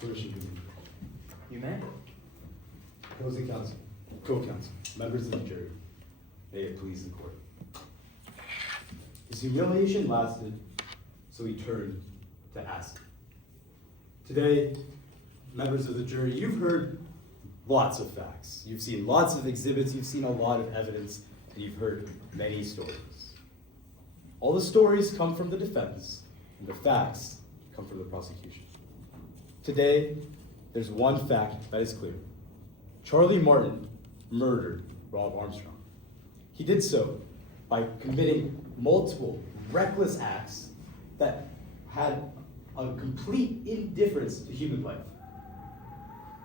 Permission to leave. You may. Opposing counsel, co-counsel, members of the jury, may it please the court. His humiliation lasted, so he turned to acid. Today, members of the jury, you've heard lots of facts. You've seen lots of exhibits, you've seen a lot of evidence, and you've heard many stories. All the stories come from the defense, and the facts come from the prosecution. Today, there's one fact that is clear. Charlie Martin murdered Rob Armstrong. He did so by committing multiple reckless acts that had a complete indifference to human life.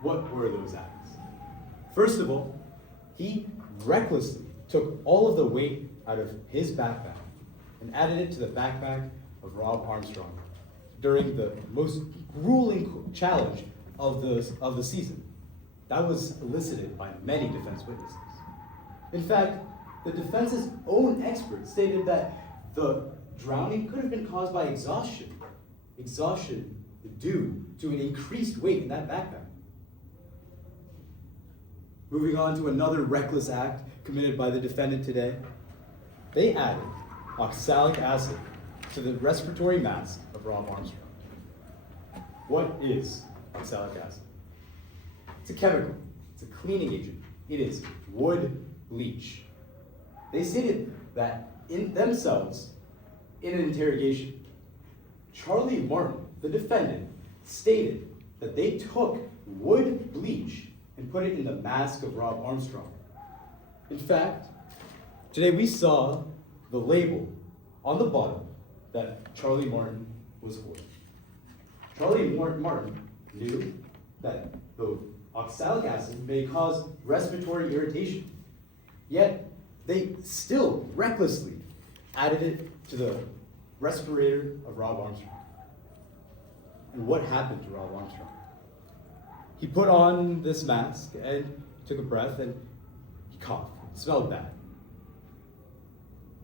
What were those acts? First of all, he recklessly took all of the weight out of his backpack and added it to the backpack of Rob Armstrong during the most grueling challenge of the season. That was elicited by many defense witnesses. In fact, the defense's own expert stated that the drowning could have been caused by exhaustion due to an increased weight in that backpack. Moving on to another reckless act committed by the defendant today, they added oxalic acid to the respiratory mask of Rob Armstrong. What is oxalic acid? It's a chemical, it's a cleaning agent. It is wood bleach. They stated that in themselves, in an interrogation, Charlie Martin, the defendant, stated that they took wood bleach and put it in the mask of Rob Armstrong. In fact, today we saw the label on the bottom that Charlie Martin was holding. Charlie Martin knew that the oxalic acid may cause respiratory irritation, yet they still recklessly added it to the respirator of Rob Armstrong. And what happened to Rob Armstrong? He put on this mask and took a breath and he coughed. It smelled bad.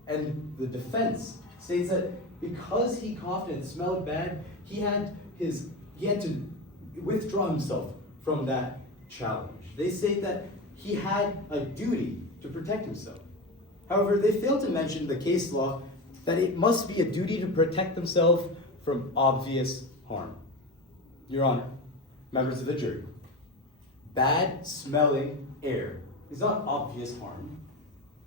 And the defense states that because he coughed and it smelled bad, he had to withdraw himself from that challenge. They state that he had a duty to protect himself. However, they fail to mention the case law that it must be a duty to protect themselves from obvious harm. Your Honor, members of the jury, bad smelling air is not obvious harm.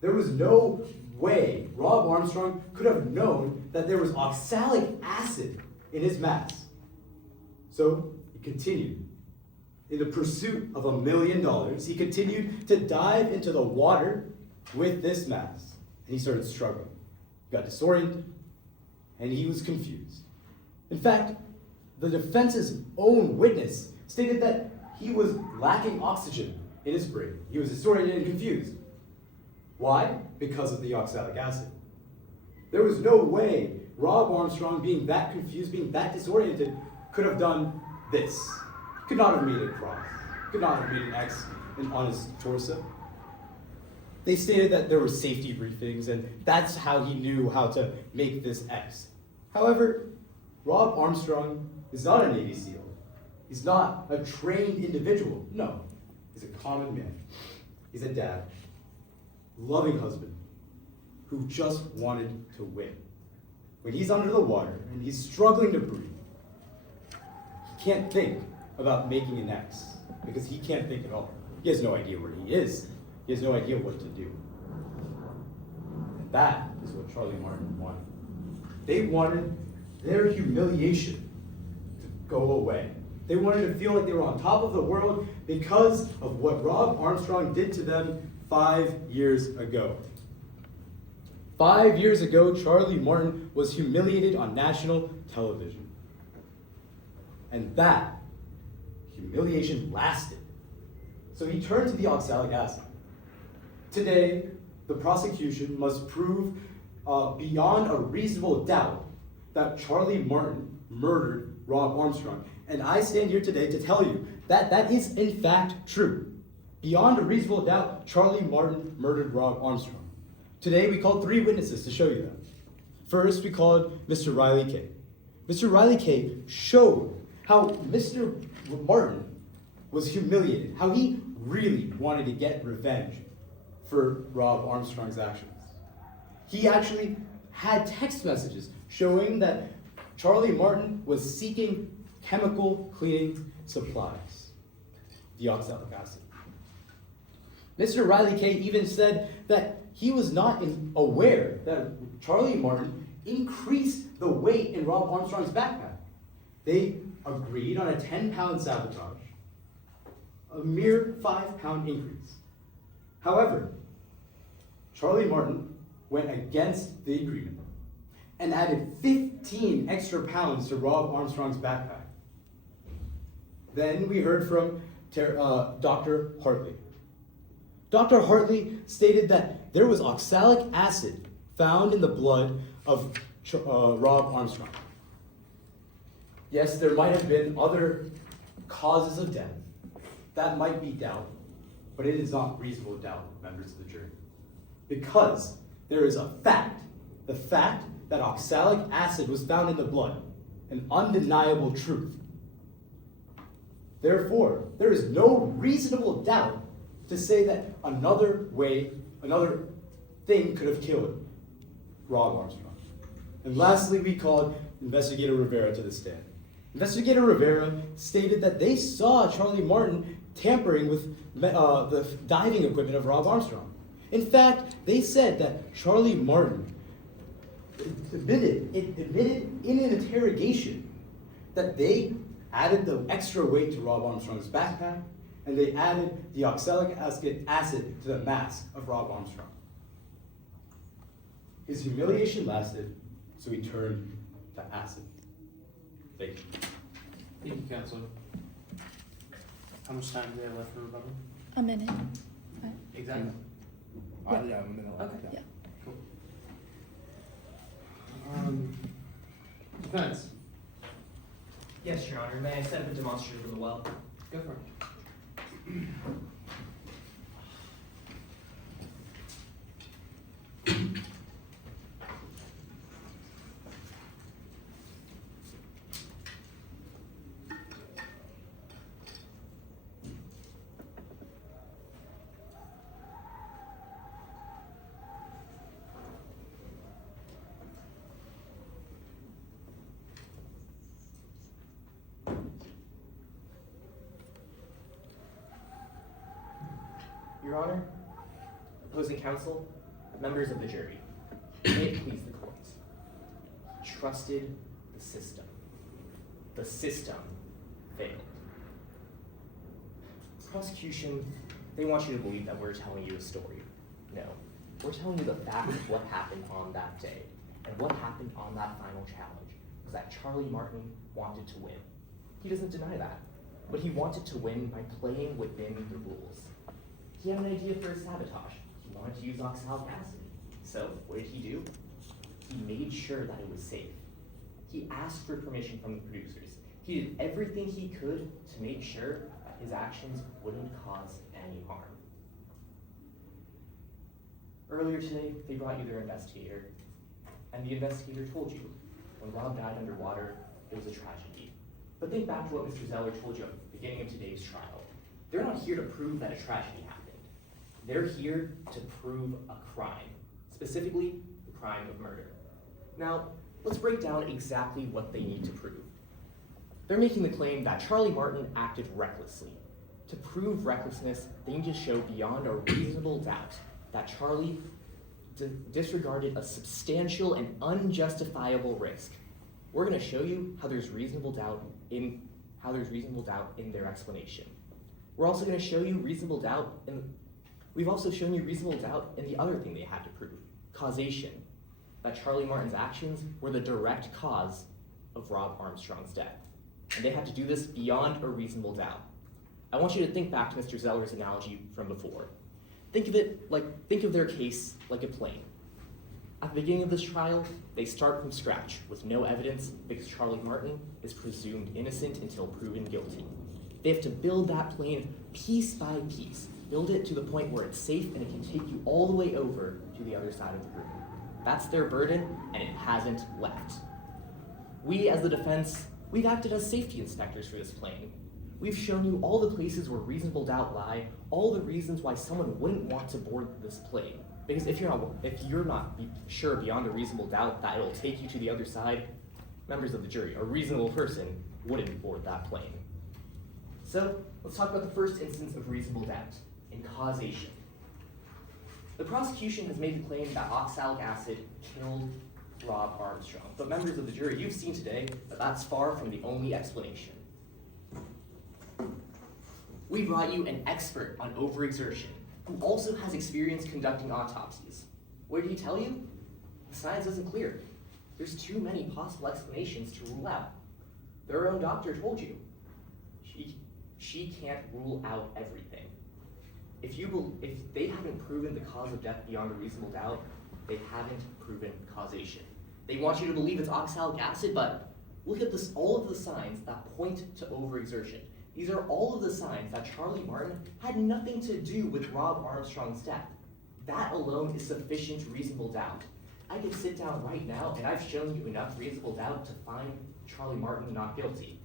There was no way Rob Armstrong could have known that there was oxalic acid in his mask. So he continued. In the pursuit of $1 million, he continued to dive into the water with this mask. And he started struggling. He got disoriented, and he was confused. In fact, the defense's own witness stated that he was lacking oxygen in his brain. He was disoriented and confused. Why? Because of the oxalic acid. There was no way Rob Armstrong, being that confused, being that disoriented, could have done this. He could not have made a cross. He could not have made an X on his torso. They stated that there were safety briefings, and that's how he knew how to make this X. However, Rob Armstrong is not a Navy SEAL. He's not a trained individual. No, he's a common man. He's a dad, loving husband, who just wanted to win. When he's under the water and he's struggling to breathe, he can't think about making an X because he can't think at all. He has no idea where he is. He has no idea what to do. And that is what Charlie Martin wanted. They wanted their humiliation to go away. They wanted to feel like they were on top of the world because of what Rob Armstrong did to them 5 years ago. 5 years ago, Charlie Martin was humiliated on national television. And that humiliation lasted. So he turned to the oxalic acid. Today, the prosecution must prove beyond a reasonable doubt that Charlie Martin murdered Rob Armstrong. And I stand here today to tell you that that is in fact true. Beyond a reasonable doubt, Charlie Martin murdered Rob Armstrong. Today, we called 3 witnesses to show you that. First, we called Mr. Riley K. Mr. Riley K showed how Mr. Martin was humiliated, how he really wanted to get revenge for Rob Armstrong's actions. He actually had text messages showing that Charlie Martin was seeking chemical cleaning supplies, deoxylic acid. Mr. Riley Kay even said that he was not aware that Charlie Martin increased the weight in Rob Armstrong's backpack. They agreed on a 10-pound sabotage, a mere 5-pound increase. However, Charlie Martin went against the agreement and added 15 extra pounds to Rob Armstrong's backpack. Then we heard from Dr. Hartley. Dr. Hartley stated that there was oxalic acid found in the blood of Rob Armstrong. Yes, there might have been other causes of death. That might be doubt, but it is not reasonable doubt, members of the jury. Because there is a fact, the fact that oxalic acid was found in the blood, an undeniable truth. Therefore, there is no reasonable doubt to say that another thing could have killed Rob Armstrong. And lastly, we called Investigator Rivera to the stand. Investigator Rivera stated that they saw Charlie Martin tampering with the diving equipment of Rob Armstrong. In fact, they said that Charlie Martin admitted in an interrogation that they added the extra weight to Rob Armstrong's backpack, and they added the oxalic acid to the mask of Rob Armstrong. His humiliation lasted, so he turned to acid. Thank you. Thank you, Counselor. How much time do we have left for rebuttal? A minute. Exactly. Yeah. Yeah, a minute left. Yeah. Cool. Defense. Yes, Your Honor. May I set up a demonstrative of the well? Go for it. Your Honor, opposing counsel, members of the jury, may it please the court. Trusted the system. The system failed. Prosecution, they want you to believe that we're telling you a story. No, we're telling you the fact of what happened on that day. And what happened on that final challenge was that Charlie Martin wanted to win. He doesn't deny that, but he wanted to win by playing within the rules. He had an idea for a sabotage. He wanted to use oxalic acid. So what did he do? He made sure that it was safe. He asked for permission from the producers. He did everything he could to make sure that his actions wouldn't cause any harm. Earlier today, they brought you their investigator, and the investigator told you, when Rob died underwater, it was a tragedy. But think back to what Mr. Zeller told you at the beginning of today's trial. They're not here to prove that a tragedy happened. They're here to prove a crime, specifically the crime of murder. Now, let's break down exactly what they need to prove. They're making the claim that Charlie Martin acted recklessly. To prove recklessness, they need to show beyond a reasonable doubt that Charlie disregarded a substantial and unjustifiable risk. We're going to show you how there's reasonable doubt in their explanation. We're also going to show you reasonable doubt we've also shown you reasonable doubt in the other thing they had to prove, causation, that Charlie Martin's actions were the direct cause of Rob Armstrong's death. And they had to do this beyond a reasonable doubt. I want you to think back to Mr. Zeller's analogy from before. Think of their case like a plane. At the beginning of this trial, they start from scratch with no evidence because Charlie Martin is presumed innocent until proven guilty. They have to build that plane piece by piece, build it to the point where it's safe and it can take you all the way over to the other side of the room. That's their burden, and it hasn't left. We, as the defense, We've acted as safety inspectors for this plane. We've shown you all the places where reasonable doubt lie, all the reasons why someone wouldn't want to board this plane. Because if you're not sure beyond a reasonable doubt that it'll take you to the other side, members of the jury, a reasonable person wouldn't board that plane. So let's talk about the first instance of reasonable doubt, in causation. The prosecution has made the claim that oxalic acid killed Rob Armstrong, but members of the jury, you've seen today that that's far from the only explanation. We brought you an expert on overexertion, who also has experience conducting autopsies. What did he tell you? The science isn't clear. There's too many possible explanations to rule out. Their own doctor told you. She can't rule out everything. If they haven't proven the cause of death beyond a reasonable doubt, they haven't proven causation. They want you to believe it's oxalic acid, but look at this, all of the signs that point to overexertion. These are all of the signs that Charlie Martin had nothing to do with Rob Armstrong's death. That alone is sufficient reasonable doubt. I can sit down right now and I've shown you enough reasonable doubt to find Charlie Martin not guilty.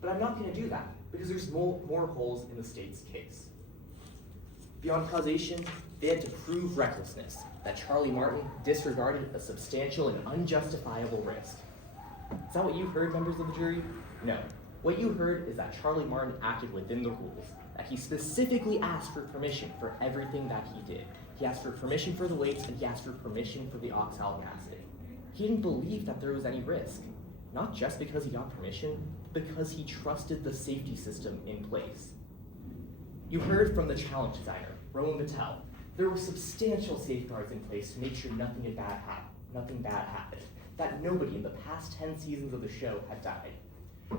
But I'm not going to do that because there's more holes in the state's case. Beyond causation, they had to prove recklessness, that Charlie Martin disregarded a substantial and unjustifiable risk. Is that what you heard, members of the jury? No. What you heard is that Charlie Martin acted within the rules, that he specifically asked for permission for everything that he did. He asked for permission for the weights, and he asked for permission for the oxalic acid. He didn't believe that there was any risk, not just because he got permission, but because he trusted the safety system in place. You heard from the challenge designer, Rowan Mattel. There were substantial safeguards in place to make sure nothing bad happened, that nobody in the past 10 seasons of the show had died.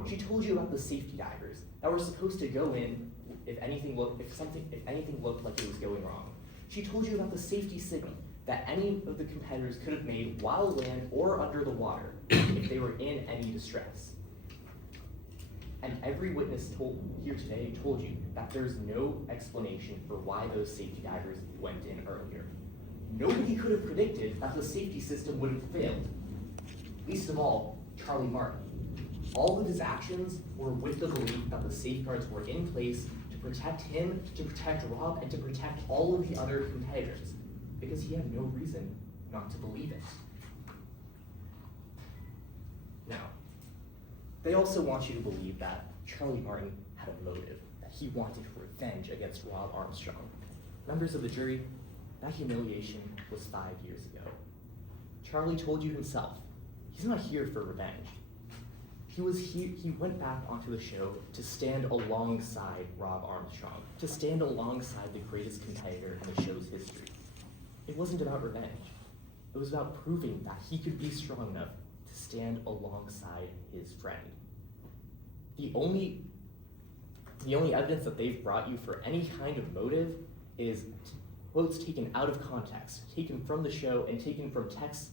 She told you about the safety divers that were supposed to go in if anything looked like it was going wrong. She told you about the safety signal that any of the competitors could have made while land or under the water if they were in any distress. And every witness here today told you that there's no explanation for why those safety divers went in earlier. Nobody could have predicted that the safety system would have failed. Least of all, Charlie Martin. All of his actions were with the belief that the safeguards were in place to protect him, to protect Rob, and to protect all of the other competitors, because he had no reason not to believe it. Now, they also want you to believe that Charlie Martin had a motive, that he wanted revenge against Rob Armstrong. Members of the jury, that humiliation was 5 years ago. Charlie told you himself, he's not here for revenge. He went back onto the show to stand alongside Rob Armstrong, to stand alongside the greatest competitor in the show's history. It wasn't about revenge. It was about proving that he could be strong enough to stand alongside his friend. The only evidence that they've brought you for any kind of motive is quotes taken out of context, taken from the show and taken from texts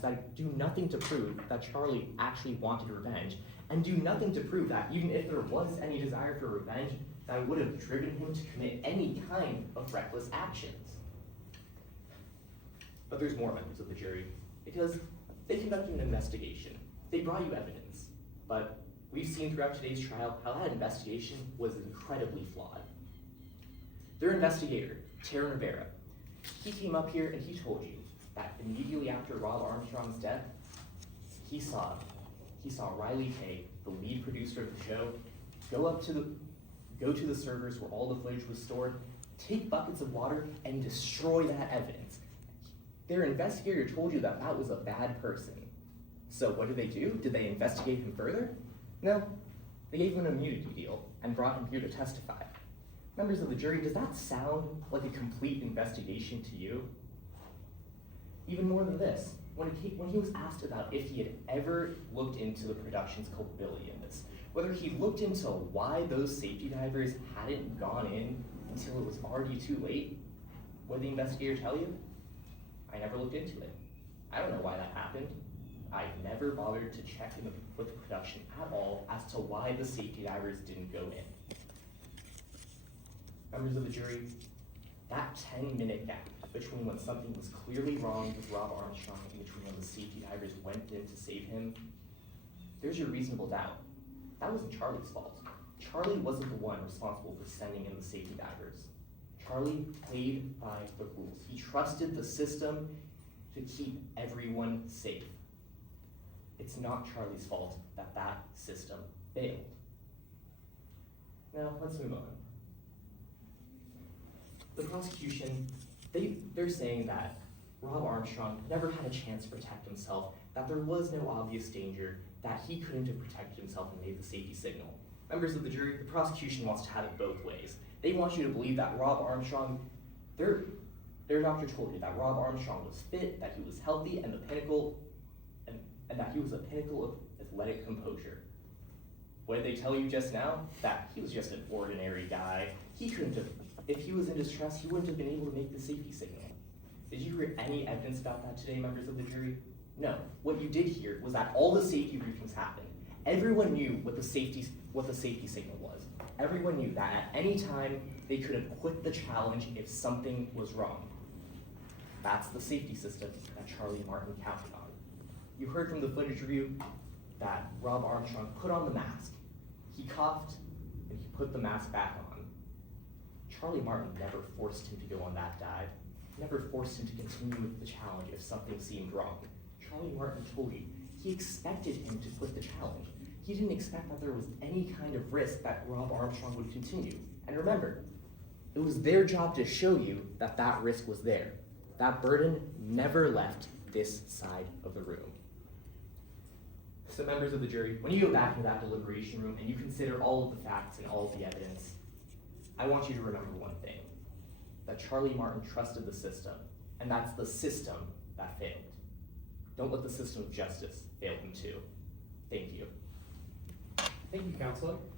that do nothing to prove that Charlie actually wanted revenge, and do nothing to prove that even if there was any desire for revenge, that would have driven him to commit any kind of reckless actions. But there's more members of the jury, because they conducted an investigation. They brought you evidence, but we've seen throughout today's trial how that investigation was incredibly flawed. Their investigator, Taryn Rivera, he came up here and he told you that immediately after Rob Armstrong's death, he saw Riley Kay, the lead producer of the show, go to the servers where all the footage was stored, take buckets of water, and destroy that evidence. Their investigator told you that that was a bad person. So what did they do? Did they investigate him further? No. They gave him an immunity deal and brought him here to testify. Members of the jury, does that sound like a complete investigation to you? Even more than this, when he was asked about if he had ever looked into the production's culpability in this, whether he looked into why those safety divers hadn't gone in until it was already too late, what did the investigator tell you? I never looked into it. I don't know why that happened. I never bothered to check with the production at all as to why the safety divers didn't go in. Members of the jury, that 10-minute gap between when something was clearly wrong with Rob Armstrong and between when the safety divers went in to save him, There's your reasonable doubt. That wasn't Charlie's fault. Charlie wasn't the one responsible for sending in the safety divers. Charlie played by the rules. He trusted the system to keep everyone safe. It's not Charlie's fault that that system failed. Now, let's move on. The prosecution, they're saying that Rob Armstrong never had a chance to protect himself, that there was no obvious danger, that he couldn't have protected himself and made the safety signal. Members of the jury, the prosecution wants to have it both ways. They want you to believe that Rob Armstrong, their doctor told you that Rob Armstrong was fit, that he was healthy, and that he was a pinnacle of athletic composure. What did they tell you just now? That he was just an ordinary guy. He couldn't have, if he was in distress, he wouldn't have been able to make the safety signal. Did you hear any evidence about that today, members of the jury? No. What you did hear was that all the safety briefings happened. Everyone knew what the safety signal was. Everyone knew that at any time they could have quit the challenge if something was wrong. That's the safety system that Charlie Martin counted on. You heard from the footage review that Rob Armstrong put on the mask. He coughed and he put the mask back on. Charlie Martin never forced him to go on that dive, never forced him to continue with the challenge if something seemed wrong. Charlie Martin told you he expected him to quit the challenge. He didn't expect that there was any kind of risk that Rob Armstrong would continue. And remember, it was their job to show you that that risk was there. That burden never left this side of the room. So members of the jury, when you go back into that deliberation room and you consider all of the facts and all of the evidence, I want you to remember one thing, that Charlie Martin trusted the system, and that's the system that failed. Don't let the system of justice fail him too. Thank you. Thank you, Counselor.